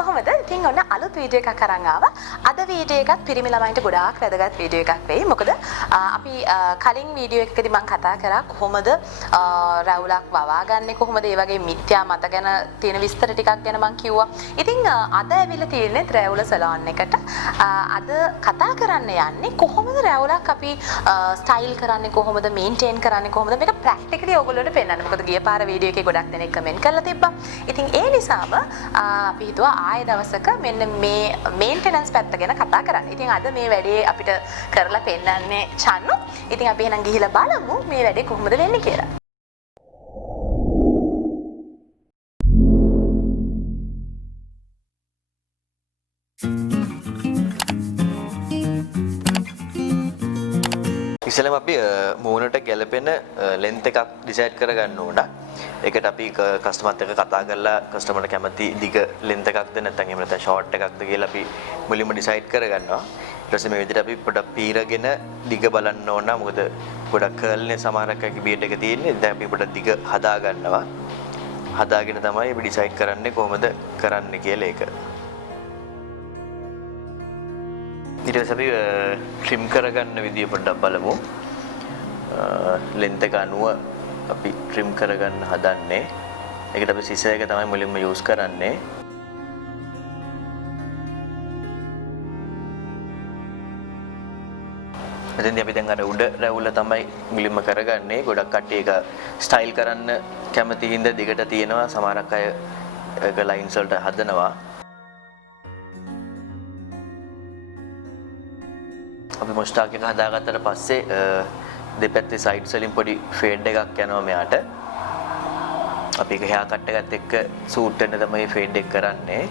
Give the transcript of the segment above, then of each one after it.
කොහොමද? ඉතින් ඔන්න අලුත් වීඩියෝ එකක් අරන් ආවා. අද වීඩියෝ එකත් පිරිමි ළමයින්ට ගොඩාක් වැදගත් වීඩියෝ එකක් වෙයි. මොකද අපි කලින් වීඩියෝ එකකදී මම කතා කරා කොහොමද රැවුලක් වවාගන්නේ කොහොමද ඒ වගේ මිත්‍යා මත ගැන තියෙන විස්තර ටිකක් ගැන මම කිව්වා. ඉතින් අද ඇවිල්ලා තියෙන්නේ රැවුල සලෝන් එකට. අද කතා කරන්න යන්නේ කොහොමද රැවුලක් අපි ස්ටයිල් කරන්නේ කොහොමද මේන්ටේන් කරන්නේ කොහොමද මේක ප්‍රැක්ටිකලි ඔයගොල්ලෝට පෙන්නන්න. මොකද ගිය පාර වීඩියෝ එකේ ගොඩක් දෙනෙක් කමෙන්ට් කරලා තිබ්බා. ඉතින් ඒ නිසාම අපි හිතුවා ආයෙ දවසක මෙන්න මේ මේන්ටෙනන්ස් පැත්ත ගැන කතා කරන්න. ඉතින් අද මේ වැඩේ අපිට කරලා පෙන්නන්නේ චන්නු. ඉතින් අපි එහෙනම් ගිහිල්ලා බලමු මේ වැඩේ කොහොමද වෙන්නේ කියලා. ඉස්සෙල්ලාම අපි මූණට ගැලපෙන ලෙන්ත් එකක් ඩිසයිඩ් කරගන්න ඕන. ඒකට අපි කස්ටමර්ත් එක්ක කතා කරලා කස්ටමර්ට කැමති දිග ලෙන්ත් එකක්ද නැත්නම් එහෙම නැත්නම් ෂෝට් එකක්ද කියලා අපි මුලින්ම ඩිසයිඩ් කරගන්නවා. ඊට පස්සේ මේ විදිහට අපි පොඩක් පීරගෙන දිග බලන්න ඕන. මොකද ගොඩක් කර්ල් නේ සමහරක් අයගේ බීඩ් එක තියෙන්නේ. දැන් අපි පොඩක් දිග හදා ගන්නවා. හදාගෙන තමයි අපි ඩිසයිඩ් කරන්නේ කොහොමද කරන්න කියලා ඒක. ඊට පස්සේ අපි ට්‍රිම් කරගන්න විදිය පොඩ්ඩක් බලමු. ලෙන්ත් එක අනුව අපි ට්‍රිම් කරගන්න හදන්නේ. ඒකට අපි සිසර් එක තමයි මුලින්ම යූස් කරන්නේ. එතෙන්දී අපි දැන් අර උඩ රැවුල තමයි මුලින්ම කරගන්නේ. ගොඩක් කට්ටිය ඒක ස්ටයිල් කරන්න කැමති හින්දා දිගට තියෙනවා. සමහරක් අය ඒක ලයින්ස් වලට හදනවා. අපි මොස්ටාක් එක හදාගත්තට පස්සේ දෙපැත්තේ සයිඩ්ස් වලින් පොඩි ෆේඩ් එකක් යනවා මෙයාට. අපි ඒක හෙයා කට් එකත් එක්ක සූට් වෙන්න තමයි ෆේඩ් එක කරන්නේ.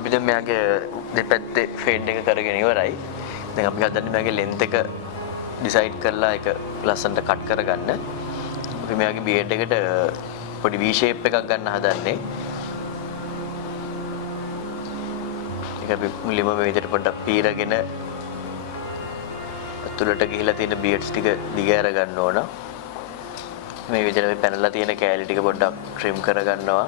අපි දැන් මෙයාගේ දෙපැත්තේ ෆේඩ් එක කරගෙන ඉවරයි. දැන් අපි හදන්නේ මෙයාගේ ලෙන්ත් එක ඩිසයිඩ් කරලා ඒක ලස්සනට කට් කරගන්න. අපි මෙයාගේ බීඩ් එකට පොඩි V shape එකක් ගන්න හදන්නේ. ඒක අපි මුලින්ම මේ විදිහට පොඩ්ඩක් පීරගෙන අතුලට ගිහිලා තියෙන බීඩ්ස් ටික දිග අර ගන්න ඕන. මේ විදිහට අපි පැනලා තියෙන කෑලි ටික පොඩ්ඩක් ට්‍රිම් කරගන්නවා.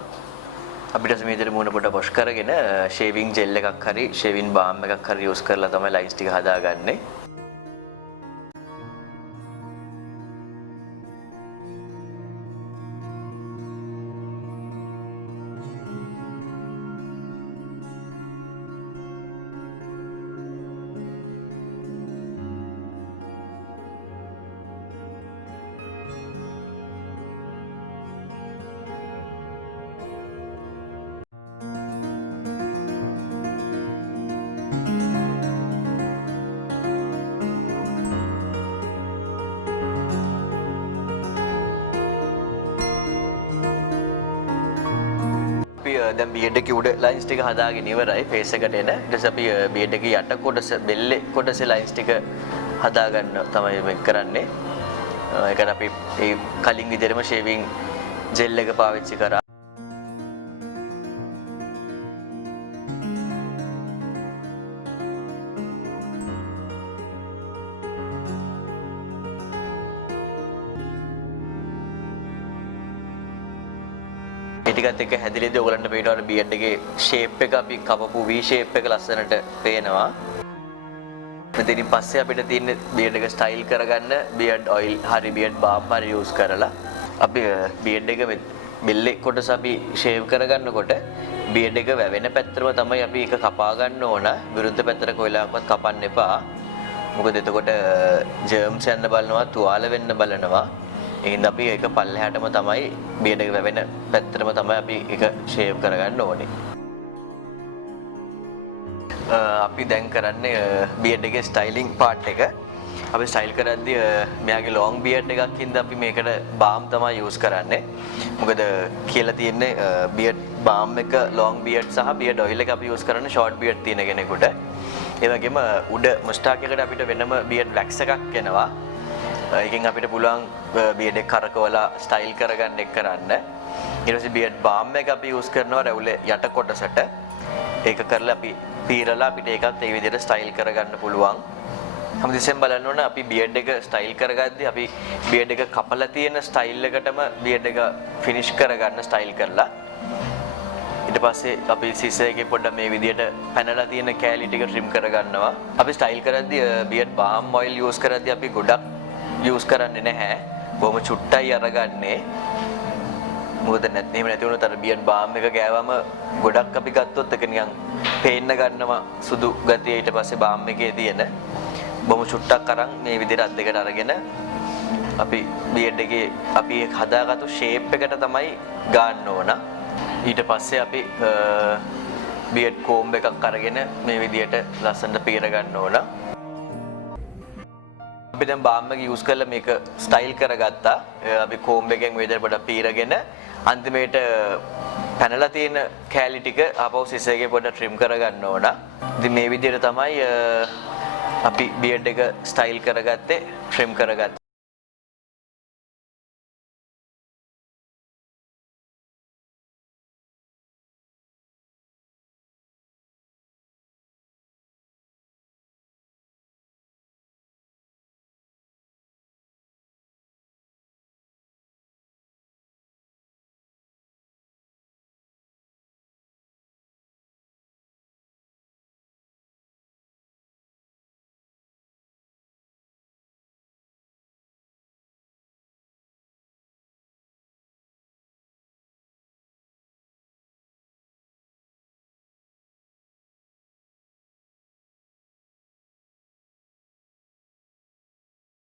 අපිට මේ විදිහට මූණ පොඩ්ඩක් වොෂ් කරගෙන ෂේවිං ජෙල් එකක් හරි ෂේවිං බාම් එකක් හරි යූස් කරලා තමයි ලයින්ස් ටික හදාගන්නේ. දැන් බීඩ් එකේ උඩ ලයින්ස් ටික හදාගෙන ඉවරයි ෆේස් එකට එන. ඊට පස්සේ අපි බීඩ් එකේ යට කොටස බෙල්ලේ කොටසේ ලයින්ස් ටික හදාගන්න තමයි මේ කරන්නේ. ඒකට අපි ඒ කලින් විදිහටම ෂේවිං ජෙල් එක පාවිච්චි කරා. ටිකත් එක්ක හැදිලේදී ඔයගලන්ට පේනවා බීඩ් එකේ ෂේප් එක අපි කපපු V shape එක ලස්සනට පේනවා. මෙතනින් පස්සේ අපිට තියෙන්නේ බීඩ් එක ස්ටයිල් කරගන්න බීඩ් ඔයිල් හරි බීඩ් බාම් හරි යූස් කරලා අපි බීඩ් එක බෙල්ලේ කොටස අපි ෂේව් කරගන්නකොට බීඩ් එක වැවෙන පැත්තටම තමයි අපි ඒක කපා ගන්න ඕන. විරුද්ධ පැත්තට කොයිලාවක්වත් කපන්න එපා. මොකද එතකොට ජර්ම්ස් යන්න බලනවා, තුවාල වෙන්න බලනවා. එහෙනම් අපි ඒක පල්ලෙහාටම තමයි බීඩ් එක වැවෙන පැත්තටම තමයි අපි ඒක ෂේව් කරගන්න ඕනේ. අපි දැන් කරන්නේ බීඩ් එකේ ස්ටයිලිං පාර්ට් එක. අපි ස්ටයිල් කරද්දී මෙයාගේ ලොන්ග් බීඩ් එකක් හින්දා අපි මේකට බාම් තමයි යූස් කරන්නේ. මොකද කියලා තියෙන්නේ බීඩ් බාම් එක ලොන්ග් බීඩ් සහ බීඩ් ඔයිල් එක අපි යූස් කරන්නේ ෂෝට් බීඩ් තියෙන කෙනෙකුට. ඒ වගේම උඩ මුස්ටාක් එකට අපිට වෙනම බීඩ් වැක්ස් එකක් එනවා. ඒකෙන් අපිට පුළුවන් බීඩ් එක කරකවලා ස්ටයිල් කරගන්න එක කරන්න. ඊට පස්සේ බීඩ් බාම් එක අපි යූස් කරනවා රැවුලේ යට කොටසට. ඒක කරලා අපි පීරලා අපිට ඒකත් ඒ විදිහට ස්ටයිල් කරගන්න පුළුවන්. හැමතිස්සෙම බලන්න ඕන අපි බියර්ඩ් එක ස්ටයිල් කරගද්දී අපි බියර්ඩ් එක කපලා තියෙන ස්ටයිල් එකටම බියර්ඩ් එක ෆිනිෂ් කරගන්න ස්ටයිල් කරලා ඊට පස්සේ අපි සිසර් එකේ පොඩ්ඩක් මේ විදිහට පැනලා තියෙන කෑලි ටික ට්‍රිම් කරගන්නවා. අපි ස්ටයිල් කරද්දී බියර්ඩ් බාම් ඔයිල් යූස් කරද්දී අපි ගොඩක් යූස් කරන්නේ නැහැ. බොහොම චුට්ටයි අරගන්නේ. මොකද එහෙම නැති වුණොත් අර බියර්ඩ් බාම් එක ගෑවම ගොඩක් අපි ගත්තොත් ඒක නිකන් පේන්න ගන්නවා සුදු ගතිය. ඊට පස්සේ බාම් එකේ තියෙන බොහොම චුට්ටක් අරන් මේ විදිහට අත් දෙකට අරගෙන අපි බියර්ඩ් එකේ අපි හදාගත්තු ෂේප් එකට තමයි ගන්න ඕන. ඊට පස්සේ අපි බියර්ඩ් කෝම්බ් එකක් අරගෙන මේ විදිහට ලස්සනට පීර ගන්න ඕන. අපි දැන් බාම් එක යූස් කරලා මේක ස්ටයිල් කරගත්තා. අපි කෝම්බ් එකෙන් මේ විදිහට පොඩ්ඩක් පීරගෙන අන්තිමේට පැනලා තියෙන කෑලි ටික ආපහු සිසර් එකේ පොඩ්ඩක් ට්‍රිම් කරගන්න ඕන. ඉතින් මේ විදිහට තමයි අපි බියර්ඩ් එක ස්ටයිල් කරගත්තේ, ට්‍රිම් කරගත්තේ.